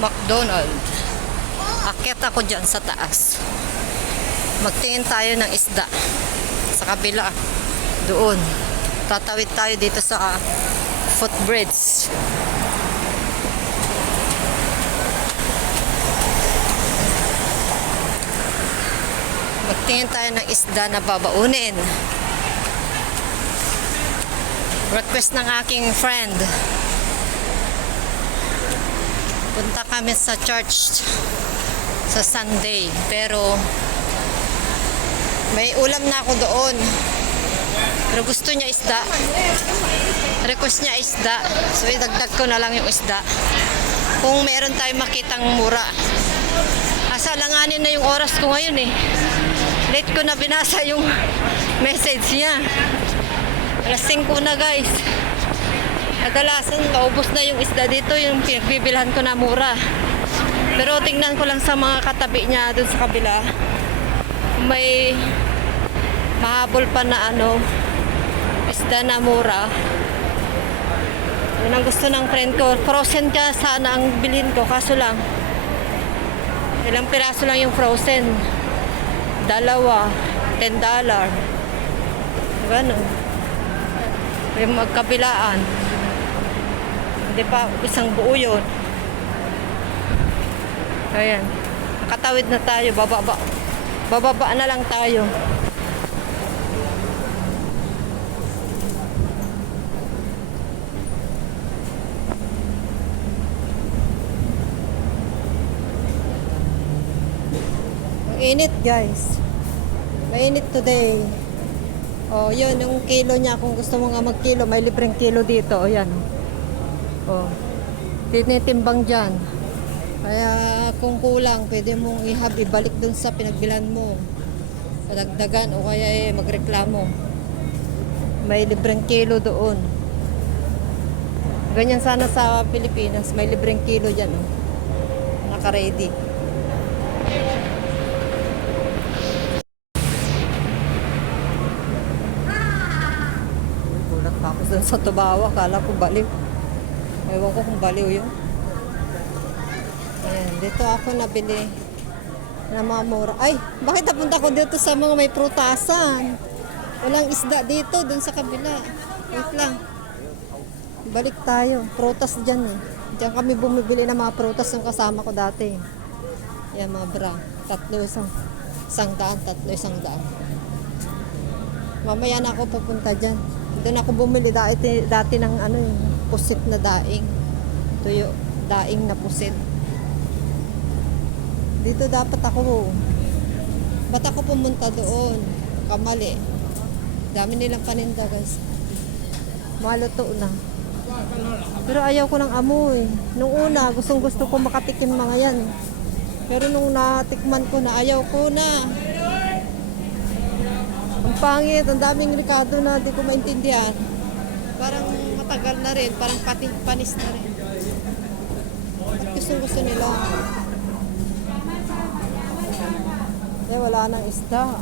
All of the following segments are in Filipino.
McDonald. Akyat ako dyan sa taas. Magtingin tayo ng isda. Sa kabila. Doon. Tatawid tayo dito sa footbridge. Magtingin tayo ng isda na babaunin. Request ng aking friend. Punta kami sa church sa Sunday. Pero may ulam na ako doon. Pero gusto niya isda. Request niya isda. So idagdag ko na lang yung isda. Kung meron tayong makitang mura. Asa langanin na yung oras ko ngayon eh. Late ko na binasa yung message niya. Alas 5 na guys. Kadalasan maubos na yung isda dito. Yung pinagbibilhan ko na mura. Pero tingnan ko lang sa mga katabi niya dun sa kabila. May mahabol pa na isda na mura. Yun ang gusto ng friend ko. Frozen ka sana ang bilhin ko. Kaso lang ilang piraso lang yung frozen. Dalawa, $10. Ganun. Yung magkabilaan. Hindi pa isang buo yun. Ayan. Nakatawid na tayo. Bababa na lang tayo. Mainit guys. Mainit today. Oh, yun yung kilo niya. Kung gusto mo nga magkilo, may libreng kilo dito. O yan. Oh. Tinitimbang dyan. Kaya kung kulang, pwede mong ibalik dun sa pinagbilan mo. Padagdagan o kaya magreklamo. May libreng kilo doon. Ganyan sana sa Pilipinas. May libreng kilo dyan. Oh. Naka-ready. Tapos dun sa Tubawa, kala ko baliw. Ewan ko kung baliw yun. Ayan, dito ako nabili na mga mura. Ay, bakit napunta ko dito sa mga may prutasan? Walang isda dito, dun sa kabila. Wait lang. Balik tayo. Prutas dyan eh. Diyan kami bumibili ng mga prutas yung kasama ko dati. Yan mga bra. Tatlo, isang daan. Mamaya na ako pupunta dyan. Doon ako bumili dati ng pusit na daing. Tuyo, daing na pusit. Dito dapat ako. Ba't ako pumunta doon? Kamali. Dami nilang paninda guys. Maluto na. Pero ayaw ko ng amoy. Nung una, gustong gusto ko makatikim mga yan. Pero nung natikman ko na, ayaw ko na. Ang pangit, ang daming ricado na di ko maintindihan. Parang matagal na rin, parang panis na rin. At gusto nila. Eh, wala nang isda.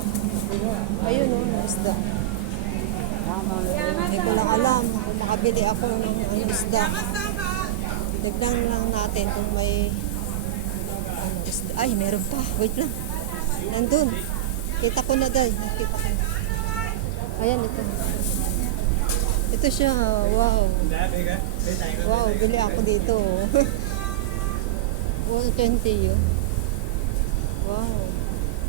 Ayun o, isda. Hindi ko lang alam kung makabili ako ng isda. Tignan lang natin kung may isda. Ay, meron pa. Wait lang. Nandun. Kita ko na day. Nakita ko. Ayan, ito. Ito siya. Wow. Wow, bili ako dito. 120 yun. Wow.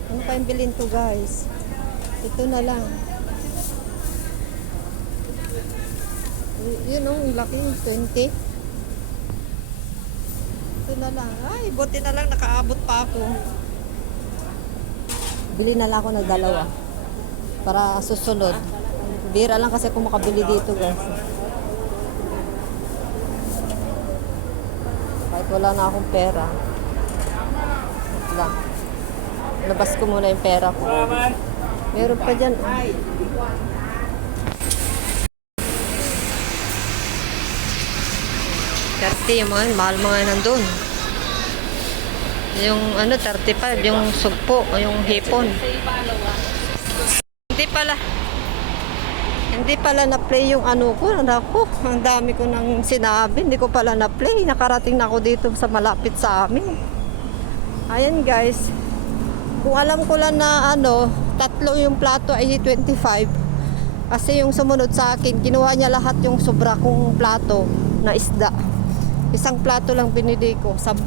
Ano pa yung bilhin to guys? Ito na lang. Yun o, laki. 20. Ito na lang. Ay, buti na lang nakaabot pa ako. Bili na lang ako ng dalawa para susunod. Bira lang kasi kung makabili dito guys. Kahit wala na akong pera. Wait lang. Labas ko muna yung pera ko. Meron pa dyan. Yung mahal mga nandun. Yung 35, yung sugpo, yung hipon. Hindi pala. Hindi pala na-play yung ano ko. Naku, ang dami ko nang sinabi. Hindi ko pala na-play. Nakarating na ako dito sa malapit sa amin. Ayan guys. Kung alam ko lang na ano, tatlo yung plato ay 25. Kasi yung sumunod sa akin, kinuha niya lahat yung sobra kong plato na isda. Isang plato lang binili ko, 10.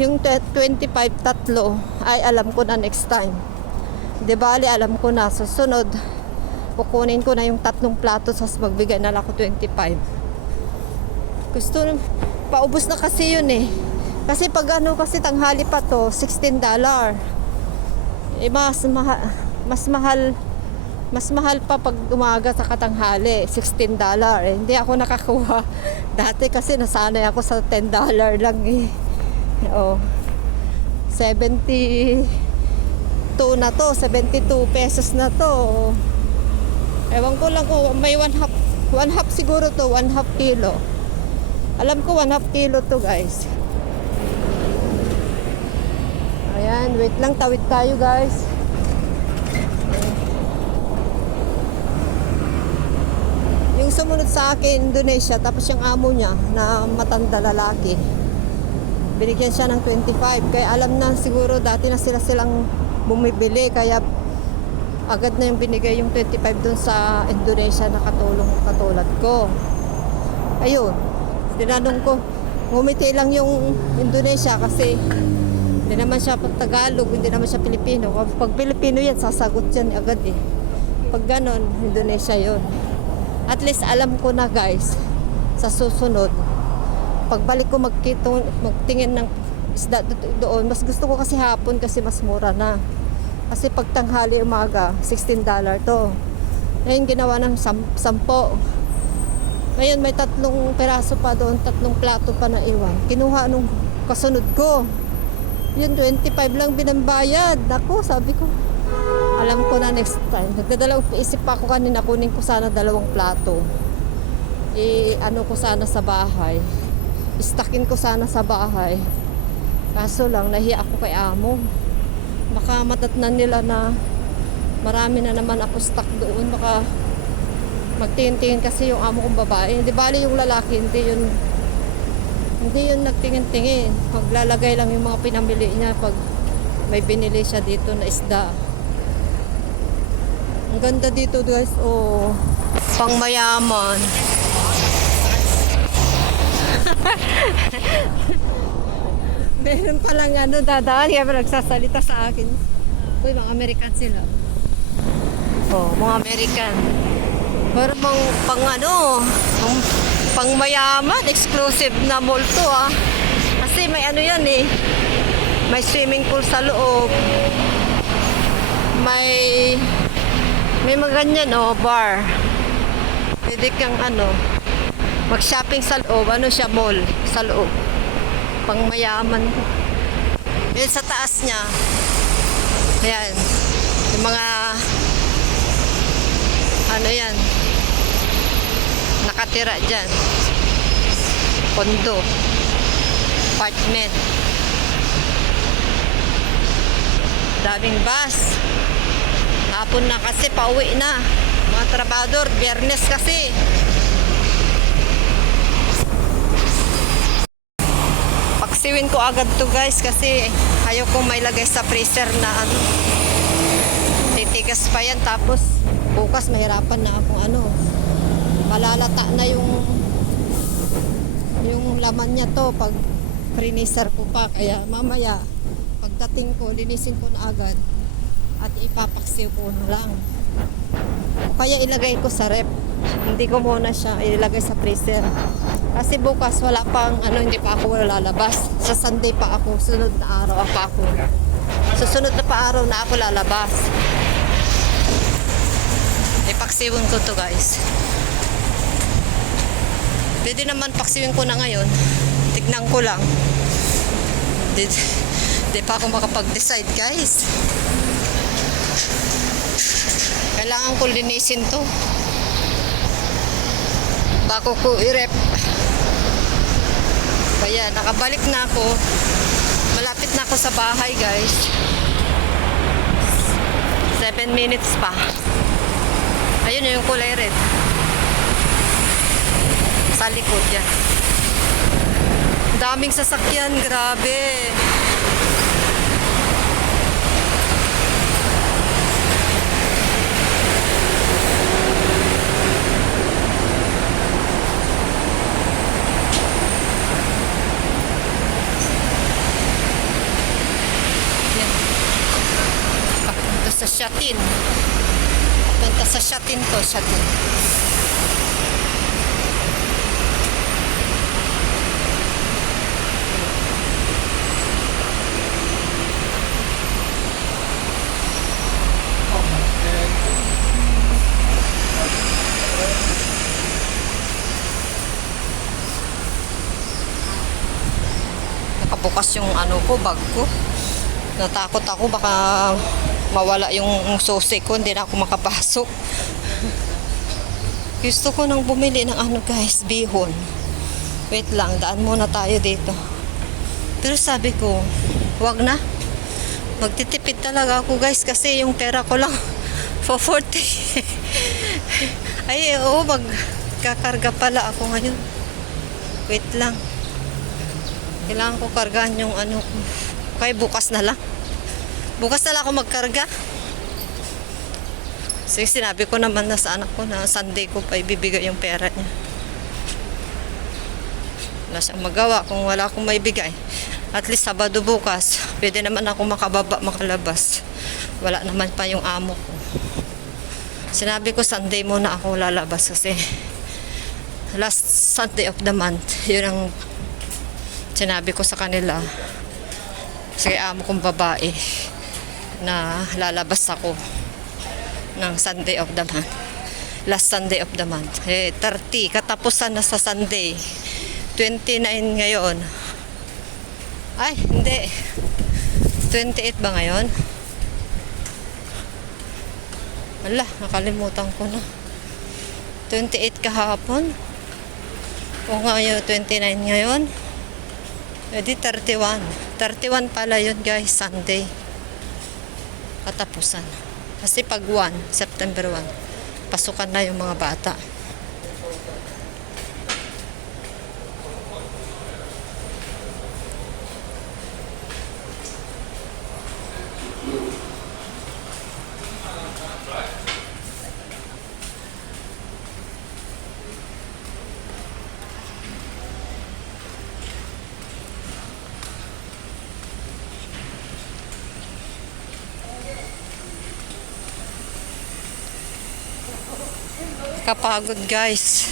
Yung 25 tatlo ay alam ko na next time. Di bali, alam ko na. Susunod, kukunin ko na yung 3 plato sas magbigay na lang ako 25. Gusto, paubos na kasi yun eh. Kasi pag ano kasi tanghali pa to, $16. Eh mas mahal pa pag umaga sa katanghali, $16 eh. Hindi ako nakakuha. Dati kasi nasanay ako sa $10 lang eh. Oh. 72 na to, 72 pesos na to. Ewan ko lang kung may one half siguro to, 1/2 kilo. Alam ko 1/2 kilo to guys. Ayan, wait lang, tawid tayo guys. Yung sumunod sa akin, Indonesia, tapos yung amo niya na matanda lalaki. Binigyan siya ng 25. Kaya alam na siguro dati na silang bumibili. Kaya agad na yung binigay yung 25 dun sa Indonesia na katulad ko. Ayun. Tinanong ko, ngumiti lang yung Indonesia kasi hindi naman siya Tagalog, hindi naman siya Pilipino. Pag Pilipino yan, sasagot yan agad eh. Pag ganon, Indonesia yon. At least alam ko na guys, sa susunod, pagbalik ko magtingin ng isda doon, mas gusto ko kasi hapon kasi mas mura na. Kasi pag tanghali umaga, $16 to. Ngayon ginawa ng 10. Ngayon may 3 peraso pa doon, 3 plato pa na iwan. Kinuha nung kasunod ko. Yun, 25 lang binambayad. Ako, sabi ko, alam ko na next time. Nagdadalawang isip pa ako kanina, kunin ko sana 2 plato. Ano ko sana sa bahay. Istakin ko sana sa bahay. Kaso lang, nahiya ako kay amo. Baka matatnan nila na marami na naman ako stock doon. Baka magtingin-tingin kasi yung amo kong babae. Hindi bali yung lalaki, hindi yun nagtingin-tingin. Maglalagay lang yung mga pinamili niya pag may binili siya dito na isda. Ang ganda dito guys. Oh, pang mayaman. Meron palang ano dadaan. Kaya nagsasalita sa akin. Uy, mga American sila. Oh, mga American. Pero pang ano, pang mayaman, exclusive na mall to ah. Kasi may ano yan eh. May swimming pool sa loob. May mga ganyan oh, bar. Pwede kang ano, mag-shopping sa loob. Ano siya, mall sa loob. Pang mayaman. Yun sa taas niya. Ayan. Yung mga ano yan, nakatira dyan. Kondo. Apartment. Daming bus. Hapon na kasi, pauwi na. Mga trabador, Biyernes kasi. Paksiwin ko agad to guys kasi ayaw kong may lagay sa freezer na ano. Titigas pa yan tapos bukas mahirapan na akong ano. Malalata na yung laman niya to pag freezer ko pa. Kaya mamaya pagdating ko, linisin ko na agad at ipapaksiw ko na lang. O kaya ilagay ko sa rep. Hindi ko muna siya ilagay sa freezer. Kasi bukas wala pang ano, hindi pa ako lalabas. Sa Sunday pa ako, sunod na araw pa ako. Susunod na pa araw na ako lalabas. Ipaksiwin ko to guys. Pwede naman paksiwin ko na ngayon. Tignan ko lang. Di pa ako makapag-decide guys. Kailangan ko linisin to bago ko i-rep. Kaya nakabalik na ako. Malapit na ako sa bahay guys. 7 minutes pa. Ayun Ayun yung kulay red. Sa likod yan. Daming sasakyan, grabe. Yan. Papunta sa Shatin. Papunta sa Shatin to, Shatin. Nakabukas yung ano ko, bag ko. Natakot ako baka mawala yung susi ko, hindi na ako makapasok. Gusto ko nang bumili ng ano guys, bihon. Wait lang, daan muna tayo dito. Pero sabi ko, wag na. Magtitipid talaga ako guys kasi yung pera ko lang for 40. Ay, oo, magkakarga pala ako ngayon. Wait lang. Kailangan ko kargahan yung ano ko. Kaya bukas na lang. Bukas na lang ako magkarga. Kasi sinabi ko naman na sa anak ko na Sunday ko pa ibibigay yung pera niya. Wala siyang magawa kung wala akong maibigay. At least Sabado bukas, pwede naman ako makababa, makalabas. Wala naman pa yung amo ko. Sinabi ko Sunday muna ako lalabas kasi last Sunday of the month, yun ang sinabi ko sa kanila. Kasi amo kong babae na lalabas ako ng Sunday of the month. Last Sunday of the month. 30, katapusan na sa Sunday. 29 ngayon. Ay, hindi. 28 ba ngayon? Ala, nakalimutan ko na. 28 kahapon. O ngayon, 29 ngayon. Edi 31. 31 pala yun guys, Sunday. Katapusan. Kasi pag 1, September 1, pasukan na yung mga bata. Kapagod guys.